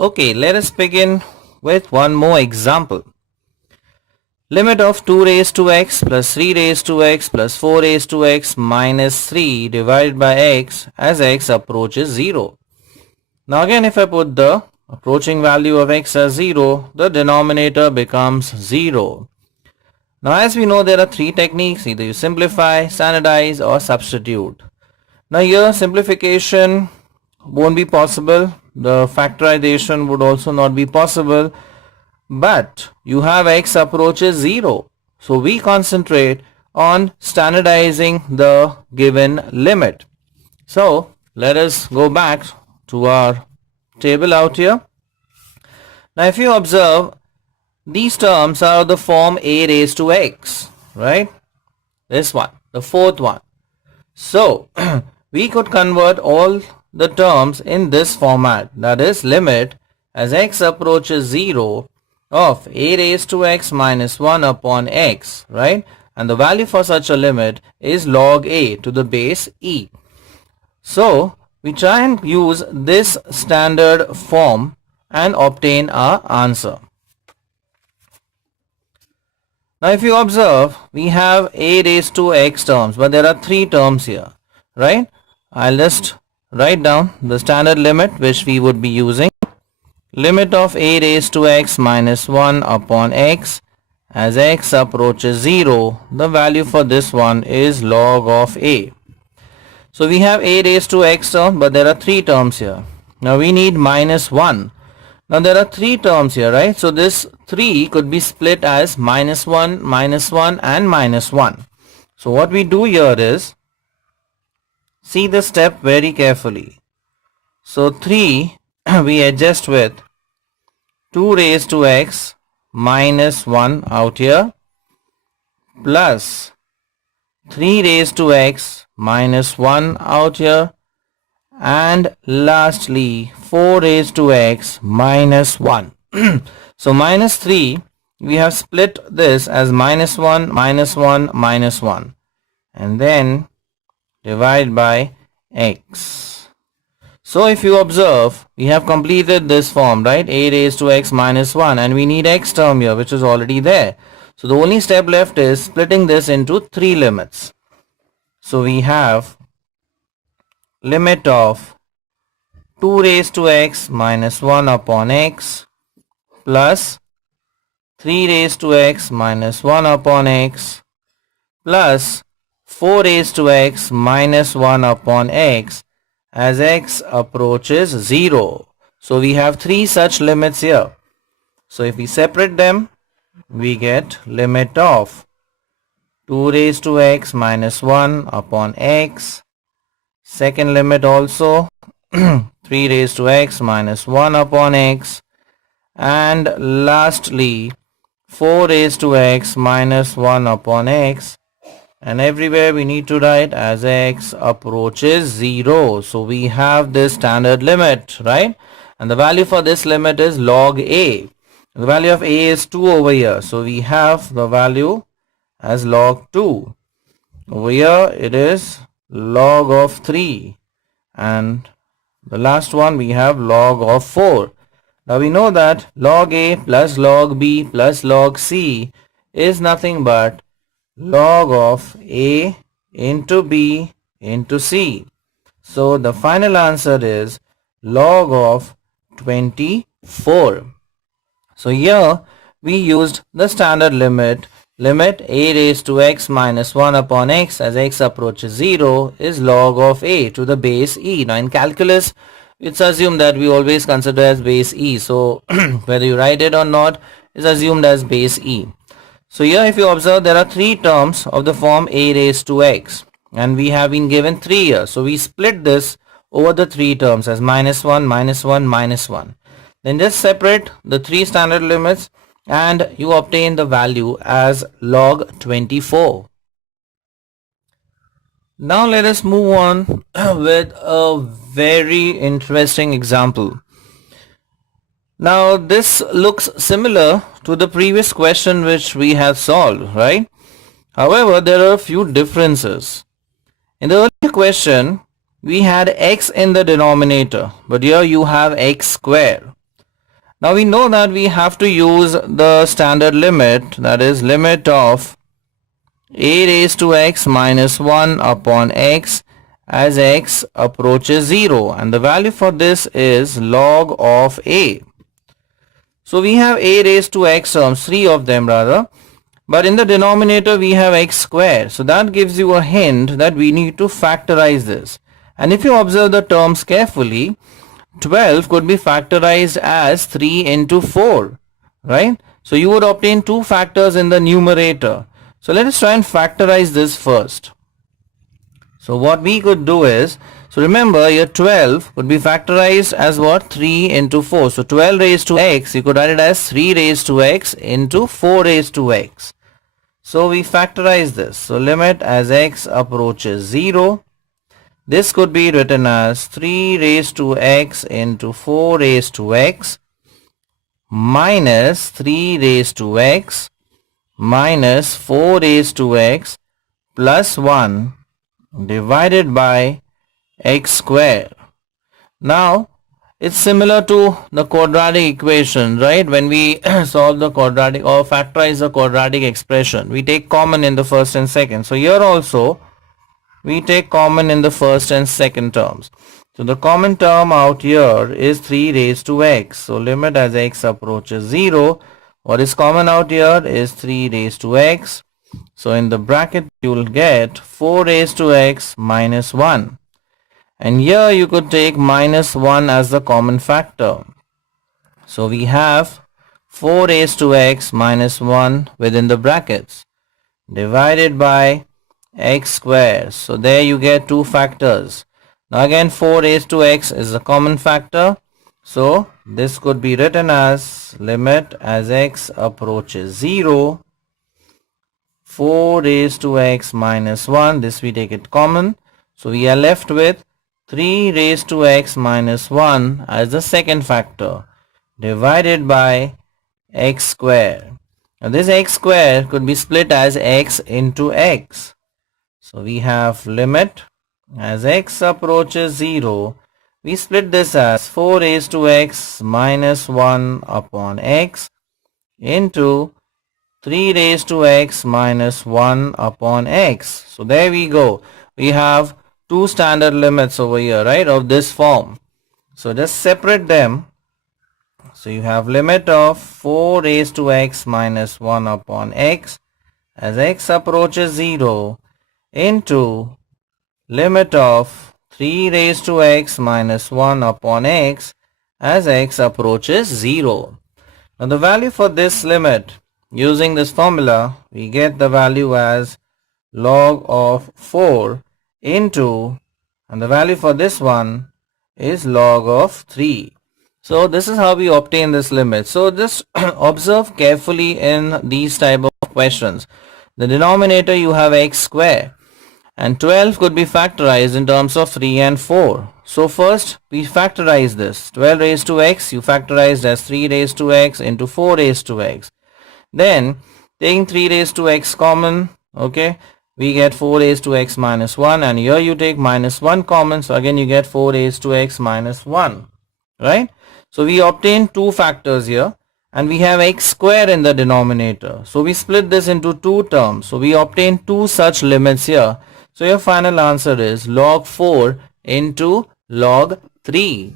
Okay, let us begin with one more example. Limit of 2 raised to x plus 3 raised to x plus 4 raised to x minus 3 divided by x as x approaches 0. Now again, if I put the approaching value of x as 0, the denominator becomes 0. Now as we know, there are three techniques: either you simplify, standardize or substitute. Now here simplification won't be possible, the factorization would also not be possible, but you have x approaches 0. So we concentrate on standardizing the given limit. So let us go back to our table out here. Now if you observe, these terms are of the form a raised to x, right? This one, the fourth one. So we could convert all the terms in this format, that is limit as x approaches 0 of a raised to x minus 1 upon x, right? And the value for such a limit is log a to the base e. So we try and use this standard form and obtain our answer. Now if you observe, we have a raised to x terms, but there are three terms here, right? I'll just write down the standard limit which we would be using. Limit of a raised to x minus 1 upon x as x approaches 0. The value for this one is log of a. So we have a raised to x term, but there are three terms here. Now we need minus 1. Now there are three terms here, right? So this 3 could be split as minus 1 and minus 1. So what we do here is, see the step very carefully. So 3 we adjust with 2 raised to x minus 1 out here plus 3 raised to x minus 1 out here, and lastly 4 raised to x minus 1. So minus 3, we have split this as minus 1 minus 1 minus 1 and then divide by x. So if you observe, we have completed this form, right? A raised to x minus 1, and we need x term here which is already there. So the only step left is splitting this into three limits. So we have limit of 2 raised to x minus 1 upon x plus 3 raised to x minus 1 upon x plus 4 raised to x minus 1 upon x as x approaches 0. So we have three such limits here. So if we separate them, we get limit of 2 raised to x minus 1 upon x. Second limit also 3 raised to x minus 1 upon x. And lastly 4 raised to x minus 1 upon x. And everywhere we need to write as x approaches 0. So we have this standard limit, right? And the value for this limit is log a. The value of a is 2 over here. So we have the value as log 2. Over here it is log of 3. And the last one we have log of 4. Now we know that log a plus log b plus log c is nothing but log of a into b into c. So the final answer is log of 24. So here we used the standard limit. Limit a raised to x minus 1 upon x as x approaches 0 is log of a to the base e. Now in calculus, it's assumed that we always consider as base e. So whether you write it or not is assumed as base e. So here if you observe, there are three terms of the form a raised to x, and we have been given 3 here. So we split this over the three terms as minus 1 minus 1 minus 1. Then just separate the three standard limits and you obtain the value as log 24. Now let us move on with a very interesting example. Now this looks similar to the previous question which we have solved, right? However, there are a few differences. In the earlier question, we had x in the denominator, but here you have x square. Now we know that we have to use the standard limit, that is limit of a raised to x minus 1 upon x as x approaches 0, and the value for this is log of a. So we have a raised to x terms, 3 of them rather, but in the denominator we have x squared. So that gives you a hint that we need to factorize this. And if you observe the terms carefully, 12 could be factorized as 3 into 4, right? So you would obtain two factors in the numerator. So let us try and factorize this first. So what we could do is, so remember your 12 could be factorized as what? 3 into 4. So 12 raised to x, you could write it as 3 raised to x into 4 raised to x. So we factorize this. So limit as x approaches 0. This could be written as 3 raised to x into 4 raised to x minus 3 raised to x minus 4 raised to x plus 1 divided by x square. Now it's similar to the quadratic equation, right? When we solve the quadratic or factorize the quadratic expression, we take common in the first and second. So here also we take common in the first and second terms. So the common term out here is 3 raised to x. So limit as x approaches 0. What is common out here is 3 raised to x. So in the bracket you will get 4 raised to x minus 1. And here you could take minus 1 as the common factor. So we have 4 raised to x minus 1 within the brackets divided by x squared. So there you get two factors. Now again 4 raised to x is a common factor. So this could be written as limit as x approaches 0. 4 raised to x minus 1. This we take it common. So we are left with 3 raised to x minus 1 as the second factor divided by x squared. Now this x squared could be split as x into x. So we have limit as x approaches 0. We split this as 4 raised to x minus 1 upon x into 3 raised to x minus 1 upon x. So there we go. We have two standard limits over here, right, of this form. So just separate them. So you have limit of 4 raised to x minus 1 upon x as x approaches 0 into limit of 3 raised to x minus 1 upon x as x approaches 0. Now the value for this limit, using this formula, we get the value as log of 4 into, and the value for this one is log of 3. So this is how we obtain this limit. So just observe carefully in these type of questions. The denominator you have x square, and 12 could be factorized in terms of 3 and 4. So first we factorize this. 12 raised to x you factorized as 3 raised to x into 4 raised to x. Then taking 3 raised to x common, okay, we get 4 raised to x minus 1, and here you take minus 1 common, so again you get 4 raised to x minus 1, right? So we obtain two factors here, and we have x square in the denominator. So we split this into two terms. So we obtain two such limits here. So your final answer is log 4 into log 3.